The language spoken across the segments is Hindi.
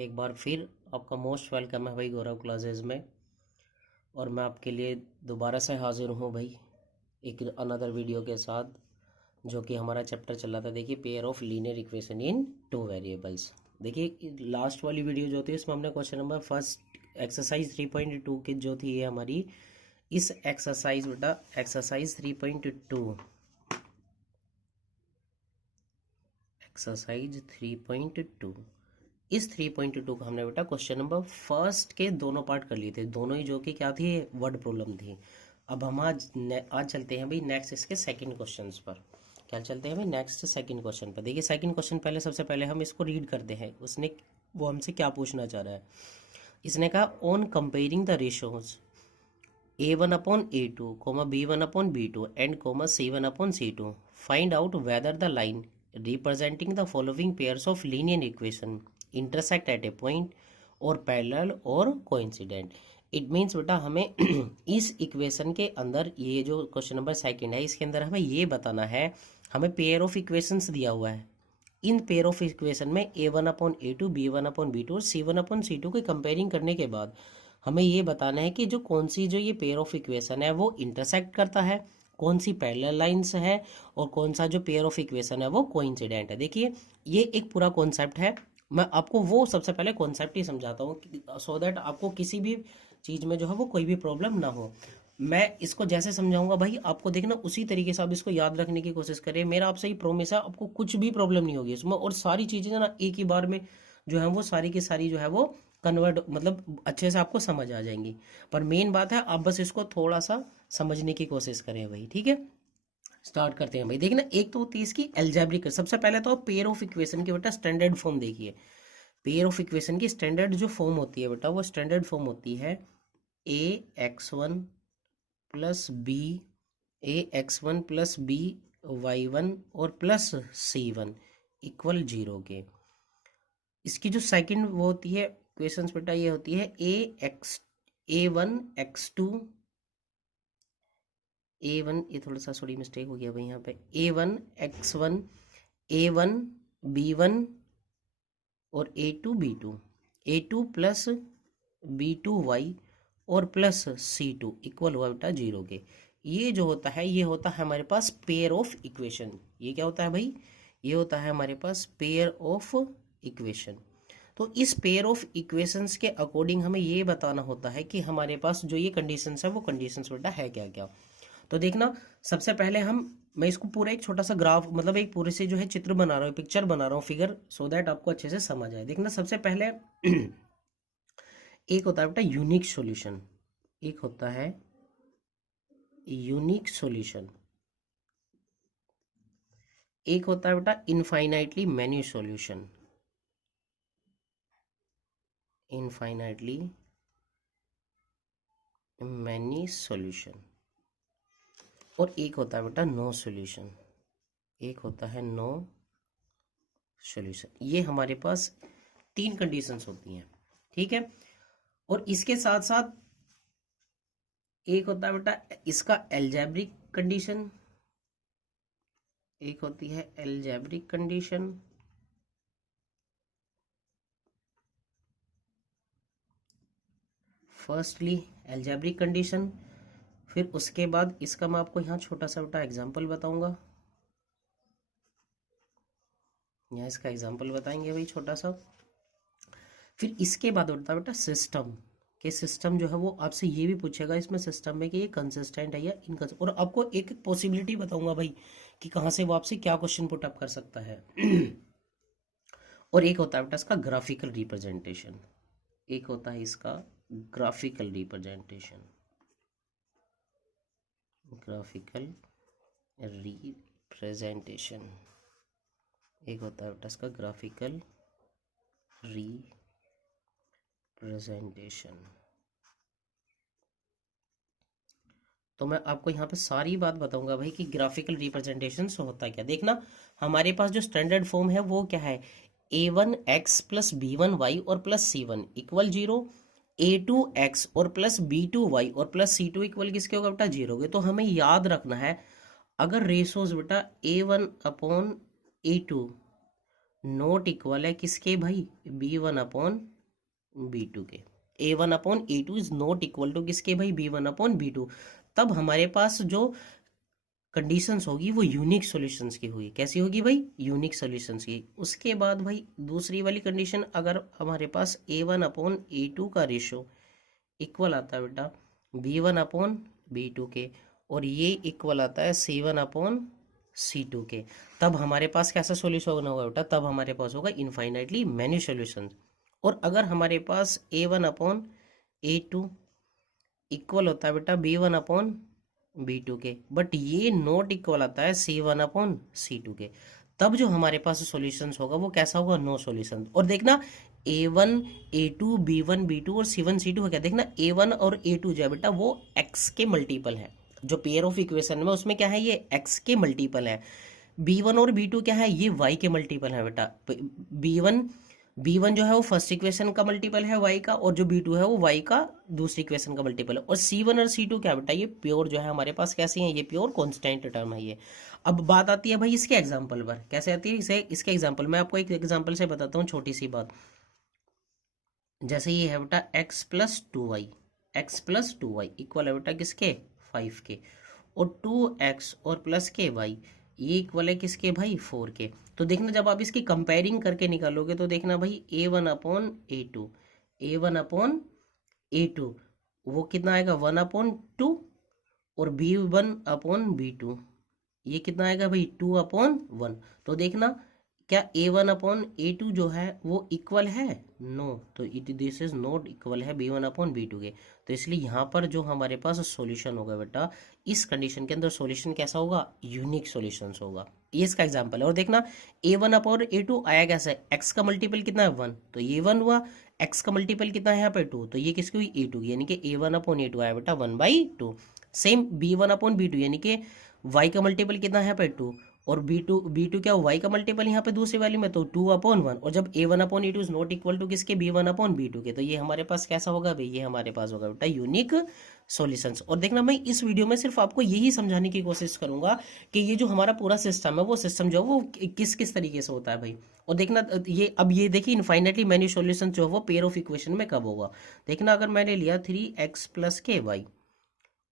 एक बार फिर आपका मोस्ट वेलकम है भाई गौरव क्लासेस में। और मैं आपके लिए दोबारा से हाजिर हूँ भाई एक अनदर वीडियो के साथ, जो कि हमारा चैप्टर चल रहा था। देखिए, pair of linear equation in two variables. देखिए, लास्ट वाली वीडियो जो थी उसमें हमने क्वेश्चन नंबर फर्स्ट एक्सरसाइज 3.2 की जो थी ये हमारी इस एक्सरसाइज बेटा एक्सरसाइज 3.2 एक्सरसाइज 3.2 इस 3.2 का हमने बेटा क्वेश्चन नंबर फर्स्ट के दोनों पार्ट कर लिए थे, दोनों ही जो कि क्या थी, वर्ड प्रॉब्लम थी। अब हम आज चलते हैं भाई नेक्स्ट इसके सेकंड क्वेश्चंस पर। क्या चलते हैं भाई नेक्स्ट सेकंड क्वेश्चन पर। देखिए, सेकंड क्वेश्चन पहले सबसे पहले हम इसको रीड करते हैं। उसने वो हमसे क्या पूछना चाह रहा है। इसने कहा on comparing the ratios a1 upon a2 comma b1 upon b2 and comma c1 upon c2, find out whether the line representing the following pairs of linear equation intersect at a point or parallel or coincident. It means बेटा हमें इस इक्वेशन के अंदर, ये जो क्वेश्चन नंबर सेकंड है इसके अंदर हमें ये बताना है, हमें पेयर ऑफ इक्वेशंस दिया हुआ है। इन पेयर ऑफ इक्वेशन में a1 upon a2 b1 upon b2 और c1 अपॉन c2 की कंपेयरिंग करने के बाद हमें ये बताना है कि जो कौन सी जो ये पेयर ऑफ इक्वेशन है वो इंटरसेक्ट करता है, कौन सी पैरेलल लाइंस है, और कौन सा जो पेयर ऑफ इक्वेशन है वो कोइंसिडेंट है। देखिए, ये एक पूरा कॉन्सेप्ट है। मैं आपको वो सबसे पहले कॉन्सेप्ट ही समझाता हूँ सो दैट आपको किसी भी चीज़ में जो है वो कोई भी प्रॉब्लम ना हो। मैं इसको जैसे समझाऊंगा भाई, आपको देखना उसी तरीके से आप इसको याद रखने की कोशिश करें। मेरा आपसे ही प्रॉमिस है, आपको कुछ भी प्रॉब्लम नहीं होगी इसमें, और सारी चीज़ें ना एक ही बार में जो है वो सारी की सारी जो है वो कन्वर्ट मतलब अच्छे से आपको समझ आ जाएंगी। पर मेन बात है आप बस इसको थोड़ा सा समझने की कोशिश करें भाई, ठीक है। स्टार्ट करते हैं भाई। देखना, एक तो होती है इसकी एल्जेब्रिक। सबसे पहले तो पेयर ऑफ इक्वेशन की बेटा स्टैंडर्ड फॉर्म देखिए। पेयर ऑफ इक्वेशन की स्टैंडर्ड जो फॉर्म होती है बेटा, वो स्टैंडर्ड फॉर्म होती है ax1 plus B ax1 plus B y1 और प्लस c1 इक्वल 0 के। इसकी जो सेकंड वो होती है इक्वेशंस बेटा, ये होती है a1 x2 a1, ये थोड़ा सा सॉरी मिस्टेक हो गया भाई यहाँ पे, a1 x1 a1 b1 और a2 b2 a2 plus b2y और प्लस c2 इक्वल हुआ बेटा 0 के। ये जो होता है ये होता है हमारे पास पेयर ऑफ इक्वेशन। ये क्या होता है भाई, ये होता है हमारे पास पेयर ऑफ इक्वेशन। तो इस पेयर ऑफ इक्वेशंस के अकॉर्डिंग हमें ये बताना होता है कि हमारे पास जो ये कंडीशंस है वो कंडीशंस बेटा है क्या क्या। तो देखना, सबसे पहले मैं इसको पूरा एक छोटा सा ग्राफ मतलब एक पूरे से जो है चित्र बना रहा हूँ, पिक्चर बना रहा हूँ, फिगर, सो दैट आपको अच्छे से समझ आए। देखना, सबसे पहले एक होता है बेटा यूनिक सॉल्यूशन, एक होता है यूनिक सॉल्यूशन, एक होता है बेटा infinitely many solution, infinitely many solution, और एक होता है बेटा नो सॉल्यूशन, एक होता है नो सॉल्यूशन। ये हमारे पास तीन कंडीशंस होती हैं, ठीक है। और इसके साथ साथ एक होता है बेटा इसका एल्जेब्रिक कंडीशन, एक होती है algebraic condition, firstly algebraic condition. फिर उसके बाद इसका मैं आपको यहाँ छोटा सा बेटा एग्जांपल बताऊंगा, यहाँ इसका एग्जांपल बताएंगे भाई छोटा सा। फिर इसके बाद होता है बेटा सिस्टम के, सिस्टम जो है वो आपसे ये भी पूछेगा इसमें सिस्टम में कि ये कंसिस्टेंट है या इनकंसिस्टेंट, और आपको एक पॉसिबिलिटी बताऊंगा भाई कि कहाँ से वो आपसे क्या क्वेश्चन पुट अप कर सकता है। और एक होता है बेटा इसका ग्राफिकल रिप्रेजेंटेशन, एक होता है इसका ग्राफिकल रिप्रेजेंटेशन, ग्राफिकल रिप्रेजेंटेशन, एक होता है बेटा इसका ग्राफिकल रिप्रेजेंटेशन। तो मैं आपको यहाँ पे सारी बात बताऊंगा भाई कि ग्राफिकल रिप्रेजेंटेशन से होता क्या। देखना, हमारे पास जो स्टैंडर्ड फॉर्म है वो क्या है, a1x प्लस b1y और प्लस c1 इक्वल 0, a2x और प्लस b2y और प्लस c2 इक्वल किसके होगा बेटा 0 के। तो हमें याद रखना है, अगर रेशोज बेटा a1 upon a2 not equal है किसके भाई, B1/B2 के। A1/A2 is not equal to किसके भाई, B1/B2। तब हमारे पास जो कंडीशंस होगी वो यूनिक सॉल्यूशंस की हुई। कैसी होगी भाई, यूनिक सॉल्यूशंस की। उसके बाद भाई दूसरी वाली कंडीशन, अगर हमारे पास A1/A2 का रेशो इक्वल आता है बेटा B1/B2 के, और ये इक्वल आता है C1/C2 के, तब हमारे पास कैसा सॉल्यूशन होगा बेटा, तब हमारे पास होगा इनफाइनाइटली मैनी सॉल्यूशंस। और अगर हमारे पास A1/A2 इक्वल होता है बेटा B1/B2 के, बट ये नॉट इक्वल आता है C1/C2 के, तब जो हमारे पास सॉल्यूशंस होगा वो कैसा होगा, नो सॉल्यूशन। और देखना A1 A2 B1 B2 और C1 C2 है क्या, देखना A1 और A2 जो है बेटा वो x के मल्टीपल है। जो पेयर ऑफ इक्वेशन में उसमें क्या है, ये x के मल्टीपल है। B1 और B2 क्या है, ये y के मल्टीपल है बेटा। B1 जो है वो फर्स्ट इक्वेशन का मल्टीपल है y का, और जो B2 है वो y का दूसरी इक्वेशन का मल्टीपल है। और C1 और C2 क्या बेटा, ये प्योर जो है हमारे पास कैसे हैं, ये प्योर कांस्टेंट टर्म है ये। अब बात आती है भाई इसके एग्जांपल पर, कैसे आती है इसके एग्जांपल। मैं आपको एक एग्जांपल से बताता हूँ छोटी सी बात। जैसे ये है बेटा x+2y इक्वल है बेटा किसके, 5 के, और 2x और प्लस के y ये इक्वल है किसके भाई, 4 के। तो देखना जब आप इसकी कंपेयरिंग करके निकालोगे तो देखना भाई A1/A2 वो कितना आएगा 1/2, और B1/B2 ये कितना आएगा भाई 2/1। तो देखना क्या A1/A2 जो है वो इक्वल है, नो, तो it this is not equal है B1/B2 के। तो इसलिए यहाँ पर जो हमारे पास सॉल्यूशन होगा बेटा, इस कंडीशन के अंदर सॉल्यूशन कैसा होगा, यूनिक सॉल्यूशंस होगा। ये इसका एग्जांपल है। और देखना A1/A2 आया कैसे, x का मल्टीपल कितना है 1, तो ये 1 हुआ। x का मल्टीपल कितना है यहाँ पे 2, तो ये किसकी हुई A2 की, यानी कि A1/A2 आया बेटा 1/2। सेम B1/B2 यानी कि y का मल्टीपल कितना है यहाँ पे 2, और B2 क्या y का मल्टीपल यहाँ पे दूसरी वैल्यू में, तो 2/1। और जब A1/A2 is not equal to किसके, B1/B2 के, तो ये हमारे पास कैसा होगा भाई, ये हमारे पास होगा बेटा यूनिक सॉल्यूशंस। और देखना मैं इस वीडियो में सिर्फ आपको यही समझाने की कोशिश करूंगा कि ये जो हमारा पूरा सिस्टम है वो सिस्टम जो है वो किस किस तरीके से होता है भाई। और देखना ये अब ये देखिए इनफाइनाइटली मैनी सॉल्यूशन जो है वो पेयर ऑफ इक्वेशन में कब होगा। देखना अगर मैंने लिया 3x + ky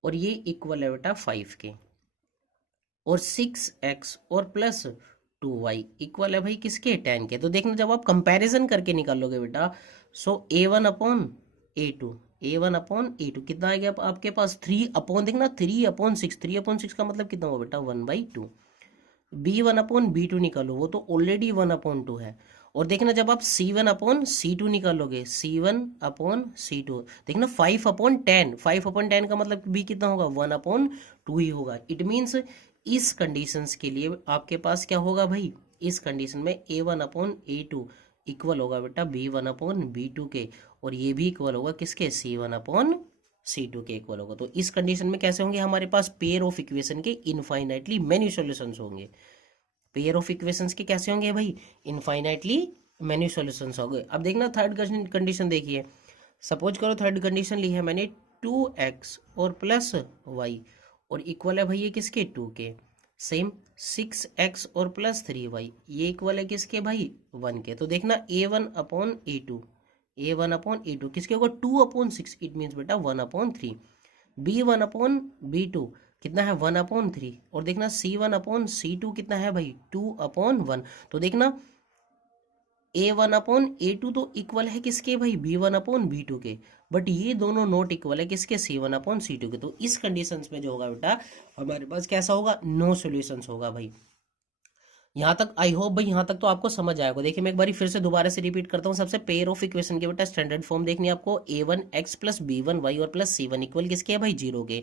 और ये इक्वल है बेटा 5 के, और 6x और प्लस 2y इक्वल है भाई किसके, 10 के। तो देखना जब आप कंपैरिजन करके निकालोगे बेटा, सो A1/A2 कितना आ गया आपके पास 3 देखना 3/6 का मतलब कितना हुआ बेटा 1/2। B1/B2 निकालो, वो तो ऑलरेडी 1/2 है। और देखना जब आप C1/C2 निकालोगे, C1/C2 देखना 5/10 का मतलब B कितना होगा 1/2 ही होगा। इट मीन्स इस कंडीशंस के लिए आपके पास क्या होगा भाई, इस कंडीशन में A1/A2 इक्वल होगा बेटा B1/B2 के, और ये भी इक्वल होगा किसके, C1/C2 के इक्वल होगा। तो इस कंडीशन में कैसे होंगे हमारे पास पेयर ऑफ इक्वेशन के इनफाइनाइटली मेनी सॉल्यूशंस होंगे। पेयर ऑफ इक्वेशंस के कैसे होंगे भाई, इनफाइनाइटली मेनी सॉल्यूशंस होंगे। अब देखना थर्ड कंडीशन देखिए। सपोज करो थर्ड कंडीशन ली है मैंने 2x और प्लस y और इक्वल है भाई ये किसके 2 के। सेम 6x और प्लस 3y ये इक्वल है किसके भाई 1 के। तो देखना A1/A2 किसके होगा 2/6, इट मीन्स बेटा 1/3। B1/B2 कितना है 1/3, और देखना C1/C2 कितना है भाई 2/1। तो देखना A1/A2 तो इक्वल है किसके भाई B1/B2 के, बट ये दोनों नॉट इक्वल है किसके C1/C2 के। तो इस कंडीशंस में जो होगा बेटा हमारे पास कैसा होगा, नो सॉल्यूशंस होगा भाई। यहाँ तक आई होप भाई यहाँ तक तो आपको समझ आएगा। देखिए मैं एक बार फिर से दोबारा से रिपीट करता हूँ। सबसे पेयर ऑफ इक्वेशन के बेटा स्टैंडर्ड फॉर्म देखनी है आपको, A1x + B1y और प्लस C1 इक्वल किसके है भाई 0 के।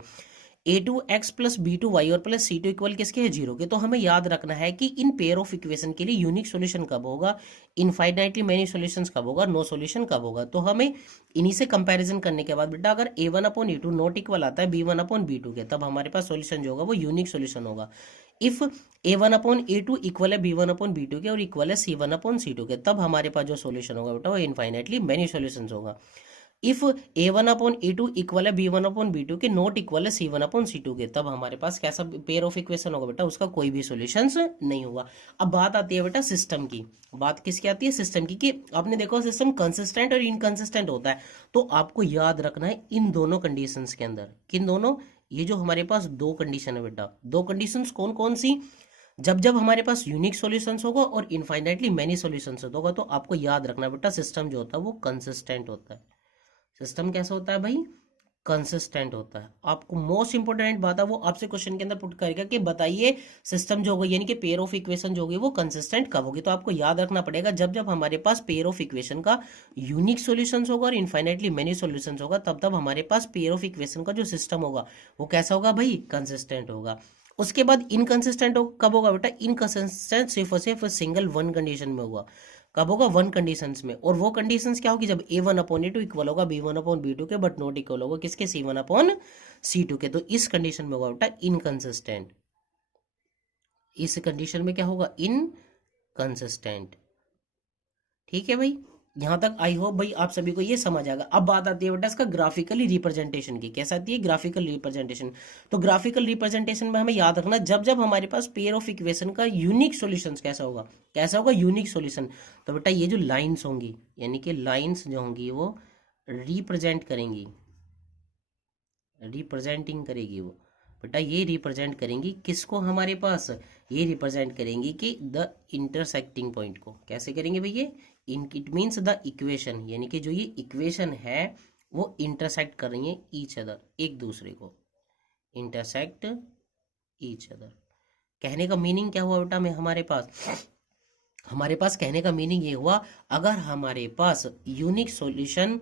A2x + B2y और प्लस C2 इक्वल किसके है 0 के। तो हमें याद रखना है कि इन पेयर ऑफ इक्वेशन के लिए यूनिक सॉल्यूशन कब होगा, इनफाइनाइटली मेनी सॉल्यूशंस कब होगा, नो सॉल्यूशन कब होगा। तो हमें इन्हीं से कंपैरिजन करने के बाद बेटा अगर A1/A2 नॉट इक्वल आता है B1/B2 के, तब हमारे पास सॉल्यूशन जो होगा वो यूनिक सॉल्यूशन होगा। इफ A1/A2 इक्वल है B1/B2 के और इक्वल है C1/C2 के, तब हमारे पास जो सॉल्यूशन होगा बेटा वो इनफाइनाइटली मेनी सॉल्यूशंस होगा। इफ a1/a2 इक्वल है b1/b2 के, नॉट इक्वल है c1/c2 के, तब हमारे पास कैसा पेयर ऑफ इक्वेशन होगा बेटा, उसका कोई भी सॉल्यूशंस नहीं होगा। अब बात आती है बेटा सिस्टम की। बात किसकी आती है? सिस्टम की। कि आपने देखो सिस्टम कंसिस्टेंट और इनकंसिस्टेंट होता है, तो आपको याद रखना है इन दोनों कंडीशंस के अंदर, किन दोनों, ये जो हमारे पास दो कंडीशन है बेटा, दो कंडीशंस कौन कौन सी, जब जब हमारे पास यूनिक सॉल्यूशंस होगा और इनफाइनाइटली मेनी सॉल्यूशंस होगा, तो आपको याद रखना बेटा सिस्टम जो होता है वो कंसिस्टेंट होता है। सिस्टम कैसा होता है भाई? कंसिस्टेंट होता है। आपको मोस्ट इंपोर्टेंट बात है वो आपसे क्वेश्चन के अंदर पुट करेगा कि बताइए सिस्टम जो होगी यानी कि पेयर ऑफ इक्वेशन जो होगी वो कंसिस्टेंट कब होगी, तो आपको याद रखना पड़ेगा जब जब हमारे पास पेयर ऑफ इक्वेशन का यूनिक सॉल्यूशंस होगा और इनफाइनाइटली मेनी सॉल्यूशंस होगा, तब तब हमारे पास पेयर ऑफ इक्वेशन का जो सिस्टम होगा वो कैसा होगा भाई? कंसिस्टेंट होगा। उसके बाद इनकंसिस्टेंट कब होगा बेटा? इनकंसिस्टेंट सिर्फ सिंगल वन कंडीशन में होगा। कब होगा? वन कंडीशंस में। और वो कंडीशंस क्या होगी? जब a1/a2 इक्वल होगा b1/b2 के, बट नॉट इक्वल होगा किसके? c1/c2 के। तो इस कंडीशन में होगा बेटा इनकंसिस्टेंट। इस कंडीशन में क्या होगा? इनकंसिस्टेंट। ठीक है भाई, यहां तक आई होप भाई आप सभी को ये समझ आएगा। अब बात आती है बेटा इसका ग्राफिकली रिप्रेजेंटेशन की। कैसा आती है? Graphical representation. तो ग्राफिकल रिप्रेजेंटेशन में हमें याद रखना जब जब हमारे पास पेयर ऑफ इक्वेशन का यूनिक सॉल्यूशंस कैसा होगा? कैसा होगा? Unique solution. तो बेटा ये जो लाइंस होंगी यानी कि लाइंस जो होंगी वो रिप्रेजेंट करेंगी, रिप्रेजेंटिंग करेगी वो बेटा, ये रिप्रेजेंट करेंगी किसको हमारे पास? ये रिप्रेजेंट करेंगी कि द इंटरसेक्टिंग पॉइंट को। कैसे करेंगे भैया? इट मीन्स द इक्वेशन, यानी कि जो ये इक्वेशन है वो इंटरसेक्ट कर रही है ईच अदर, एक दूसरे को, इंटरसेक्ट ईच अदर। कहने का मीनिंग क्या हुआ बेटा? में हमारे पास कहने का मीनिंग ये हुआ, अगर हमारे पास यूनिक सॉल्यूशन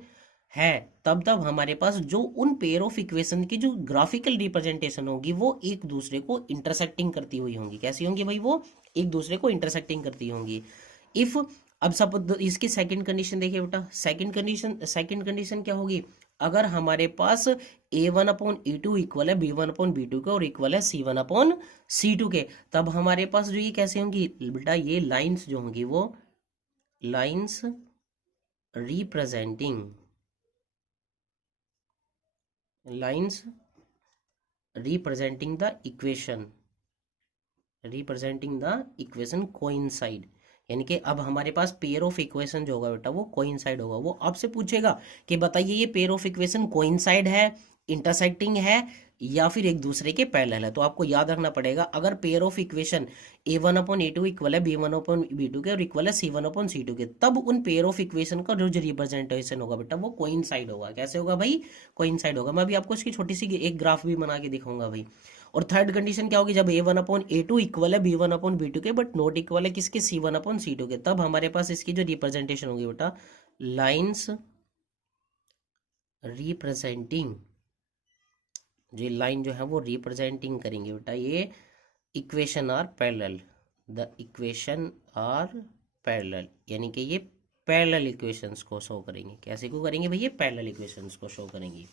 है तब तब हमारे पास जो उन पेयर ऑफ इक्वेशन की जो ग्राफिकल रिप्रेजेंटेशन होगी वो एक दूसरे को इंटरसेक्टिंग करती हुई होंगी। कैसी होंगी भाई? वो एक दूसरे को इंटरसेक्टिंग करती होंगी। इफ, अब सपोज इसकी सेकंड कंडीशन देखिए बेटा, सेकंड कंडीशन क्या होगी? अगर हमारे पास a1/a2 इक्वल है b1/b2 के और इक्वल है c1/c2 के, तब हमारे पास जो ये कैसे होंगी बेटा? ये लाइंस जो होंगी वो lines representing, lines representing the equation, representing the equation coincide. यानी कि अब हमारे पास पेयर ऑफ इक्वेशन जो होगा बेटा वो कोइंसाइड होगा। वो आपसे पूछेगा कि बताइए ये पेयर ऑफ इक्वेशन कोइंसाइड है, इंटरसेक्टिंग है, या फिर एक दूसरे के पैरेलल है। तो आपको याद रखना पड़ेगा अगर pair of equation a1/a2 equal है b1/b2 के और इक्वल है c1/c2 के, तब उन पेयर ऑफ इक्वेशन का जो रिप्रेजेंटेशन होगा बेटा वो कोइंसाइड होगा। कैसे होगा भाई? कोइंसाइड होगा। मैं अभी आपको इसकी छोटी सी एक ग्राफ भी बना के दिखाऊंगा भाई। और थर्ड कंडीशन क्या होगी? जब a1/a2 इक्वल है b1/b2 के बट नॉट इक्वल है किसके? c1/c2 के, तब हमारे पास इसकी जो रिप्रेजेंटेशन होगी बेटा लाइंस रिप्रेजेंटिंग, जो लाइन जो है वो रिप्रेजेंटिंग करेंगे बेटा ये equation are parallel, the equation are parallel, यानी कि ये पैरेलल इक्वेशंस को शो करेंगे। कैसे को करेंगे भैया? पैरेलल इक्वेशंस को शो करेंगे।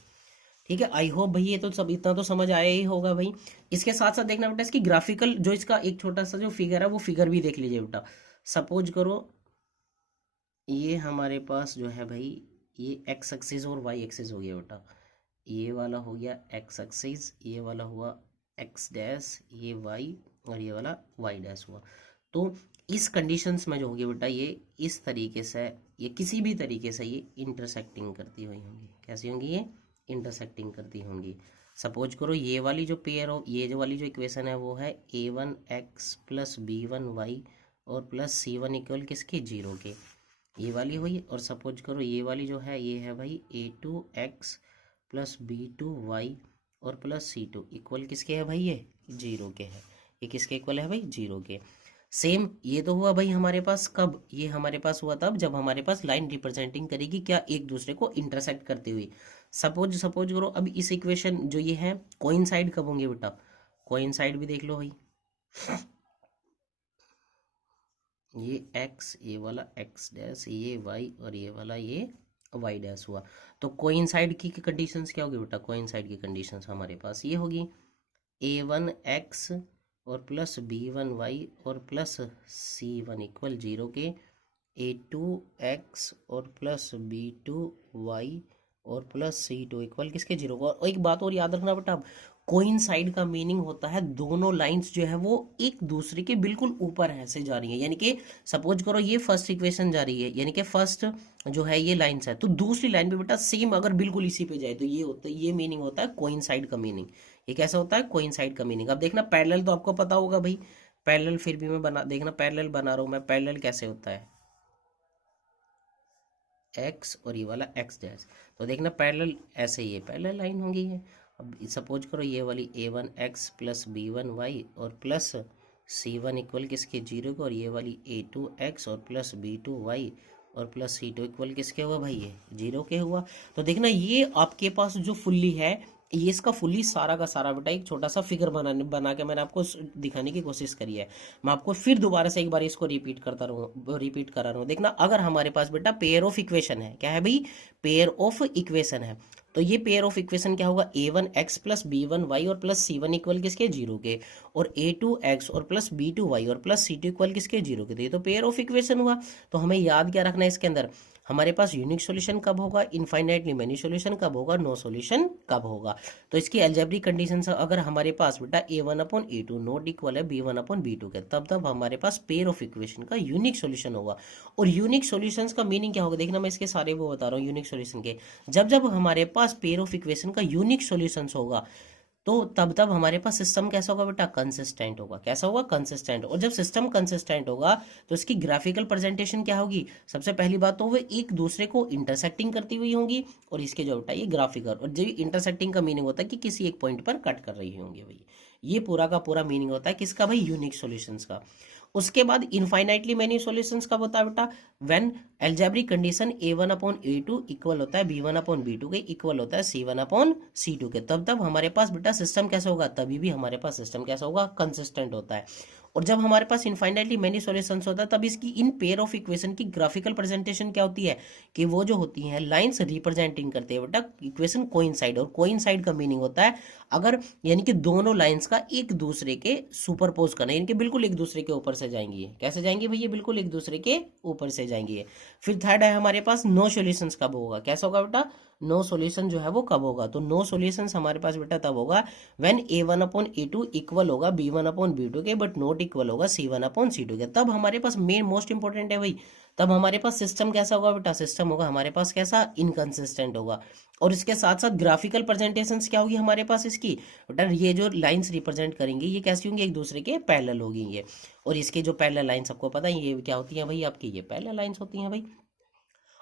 ठीक है, आई होप भाई ये तो सब इतना तो समझ आया ही होगा भाई। इसके साथ साथ देखना बेटा इसकी ग्राफिकल जो इसका एक छोटा सा जो फिगर है वो फिगर भी देख लीजिए बेटा। सपोज करो ये हमारे पास जो है भाई ये एक्स एक्सिस और वाई एक्सिस हो गया बेटा, ये वाला हो गया एक्स एक्सिस, ये वाला हुआ एक्स डैश, ये वाई, और ये वाला वाई डैश हुआ। तो इस कंडीशंस में जो होगी बेटा ये इस तरीके से, ये किसी भी तरीके से ये इंटरसेक्टिंग करती हुई होंगी। कैसी होंगी? ये इंटरसेक्टिंग करती होंगी। सपोज करो ये वाली जो पेयर हो, ये जो वाली जो इक्वेशन है वो है a1x प्लस b1y और प्लस c1 इक्वल किसके? 0 के, ये वाली हुई। और सपोज करो ये वाली जो है ये है भाई a2x प्लस b2y और प्लस c2 इक्वल किसके है भाई? ये 0 के है। ये किसके इक्वल है भाई? 0 के। सेम ये तो हुआ भाई हमारे पास कब? ये हमारे पास हुआ तब जब हमारे पास लाइन रिप्रेजेंटिंग करेगी क्या? एक दूसरे को इंटरसेक्ट करती हुई। सपोज करो अब इस इक्वेशन जो ये है कोइंसाइड कब होंगे बेटा? कोइंसाइड भी देख लो भाई, ये x, ये वाला x डैश, ये y और ये वाला ये y डैश हुआ। तो कोइंसाइड की कंडीशंस क्या होगी बेटा? कोइंसाइड की कंडीशंस हमारे पास ये होगी a1x और प्लस b1y और प्लस c1 इक्वल 0 के, a2x और प्लस b2y और प्लस C2 इक्वल किसके 0 को। और एक बात और याद रखना बेटा, कोइंसाइड का मीनिंग होता है दोनों लाइंस जो है वो एक दूसरे के बिल्कुल ऊपर ऐसे जा रही है, यानी कि सपोज करो ये फर्स्ट इक्वेशन जा रही है, यानी कि फर्स्ट जो है ये लाइंस है, तो दूसरी लाइन भी बेटा सेम अगर बिल्कुल इसी पे जाए तो ये होता है, ये मीनिंग होता है कोइंसाइड का मीनिंग। ये कैसा होता है, कोइंसाइड का मीनिंग। अब देखना पैरेलल तो आपको पता होगा भाई, पैरेलल फिर भी मैं बना, देखना पैरेलल बना रहा हूँ मैं, पैरेलल कैसे होता है, एक्स और ये वाला एक्स डैश, तो देखना पैरेलल ऐसे ये पैरेलल लाइन होंगी ये। अब सपोज करो ये वाली A1x प्लस B1y और प्लस C1 इक्वल किसके 0 को, और ये वाली A2x और प्लस B2y और प्लस C2 इक्वल किसके हुआ भाई, ये 0 के हुआ। तो देखना ये आपके पास जो फुल्ली है, ये इसका फुल्ली सारा का सारा बेटा एक छोटा सा फिगर बना के मैंने आपको दिखाने की कोशिश करी है। मैं आपको फिर दोबारा से एक बार इसको रिपीट करा रहा हूँ। देखना अगर हमारे पास बेटा पेयर ऑफ इक्वेशन है, क्या है भाई, पेयर ऑफ इक्वेशन है, तो ये पेयर ऑफ इक्वेशन क्या होगा, A1x प्लस B1y और प्लस C1 इक्वल किसके 0 के, और A2x और प्लस B2y और प्लस C2 इक्वल किसके 0 के, तो ये तो पेयर ऑफ इक्वेशन हुआ। तो हमें याद क्या रखना है इसके अंदर, हमारे पास यूनिक सॉल्यूशन कब होगा, इनफाइनाइटली मेनी सॉल्यूशन कब होगा, नो सॉल्यूशन कब होगा। तो इसकी अलजेब्रिक कंडीशन अगर हमारे पास बेटा A1/A2 नॉट इक्वल है B1/B2 के, तब हमारे पास पेयर ऑफ इक्वेशन का यूनिक सॉल्यूशन होगा। और यूनिक सॉल्यूशंस का मीनिंग क्या होगा, देखना मैं इसके सारे वो बता रहा हूँ यूनिक सॉल्यूशन के। जब हमारे पास पेयर ऑफ इक्वेशन का यूनिक सॉल्यूशंस होगा, तो तब हमारे पास सिस्टम कैसा होगा बेटा, कंसिस्टेंट होगा। कैसा होगा, कंसिस्टेंट। और जब सिस्टम कंसिस्टेंट होगा तो इसकी ग्राफिकल प्रेजेंटेशन क्या होगी, सबसे पहली बात तो वो एक दूसरे को इंटरसेक्टिंग करती हुई होंगी, और इसके जो बेटा ये ग्राफिकल, और जो इंटरसेक्टिंग का मीनिंग होता है कि किसी एक पॉइंट पर कट कर रही होंगी भाई। ये पूरा का पूरा मीनिंग होता है किसका भाई, यूनिक सॉल्यूशंस का। उसके बाद इनफाइनाइटली मेनी सॉल्यूशंस कब होता है बेटा, when algebraic condition A1/A2 equal होता है B1/B2 के, इक्वल होता है C1/C2 के, तब हमारे पास बेटा सिस्टम कैसा होगा, तभी भी हमारे पास सिस्टम कैसा होगा, कंसिस्टेंट होता है। और जब हमारे पास इनफाइनाइटली मेनी सॉल्यूशंस होता है, तब इसकी इन पेयर ऑफ इक्वेशन की ग्राफिकल प्रेजेंटेशन क्या होती है, कि वो जो होती है लाइंस रिप्रेजेंटिंग करते हैं बेटा इक्वेशन कोइंसाइड। और कोइंसाइड का मीनिंग होता है अगर, यानी कि दोनों लाइंस का एक दूसरे के सुपरपोज करना, यानी कि बिल्कुल एक दूसरे के ऊपर से जाएंगी। कैसे जाएंगी भैया, बिल्कुल एक दूसरे के ऊपर से जाएंगी। फिर थर्ड है हमारे पास नो सॉल्यूशंस कब होगा, कैसा होगा बेटा, नो सॉल्यूशन जो है वो कब होगा, तो नो सॉल्यूशंस हमारे पास बेटा तब होगा व्हेन A1/A2 इक्वल होगा B1/B2 के, बट नॉट इक्वल होगा C1/C2 के। तब हमारे पास मेन मोस्ट इंपॉर्टेंट है भाई, तब हमारे पास सिस्टम कैसा होगा बेटा, सिस्टम होगा हमारे पास कैसा, इनकंसिस्टेंट होगा। और इसके साथ साथ ग्राफिकल प्रेजेंटेशंस क्या होगी हमारे पास इसकी बेटा, ये जो लाइंस रिप्रेजेंट करेंगे ये कैसी होंगी, एक दूसरे के पैरेलल होगी ये। और इसके जो पैरेलल लाइंस आपको पता है ये क्या होती हैं भाई, आपकी ये पैरेलल लाइंस होती हैं भाई।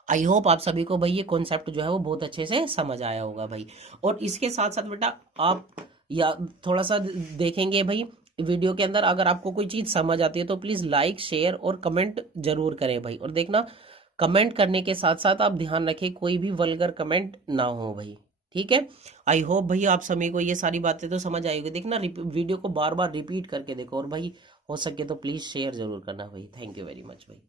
आई होप आप सभी को भाई ये कॉन्सेप्ट जो है वो बहुत अच्छे से समझ आया होगा भाई। और इसके साथ साथ बेटा आप या थोड़ा सा देखेंगे भाई वीडियो के अंदर, अगर आपको कोई चीज़ समझ आती है तो प्लीज़ लाइक शेयर और कमेंट जरूर करें भाई। और देखना कमेंट करने के साथ साथ आप ध्यान रखें कोई भी वल्गर कमेंट ना हो भाई, ठीक है। आई होप भाई आप सभी को ये सारी बातें तो समझ आएगी। देखना वीडियो को बार बार रिपीट करके देखो, और भाई हो सके तो प्लीज़ शेयर जरूर करना भाई। थैंक यू वेरी मच भाई।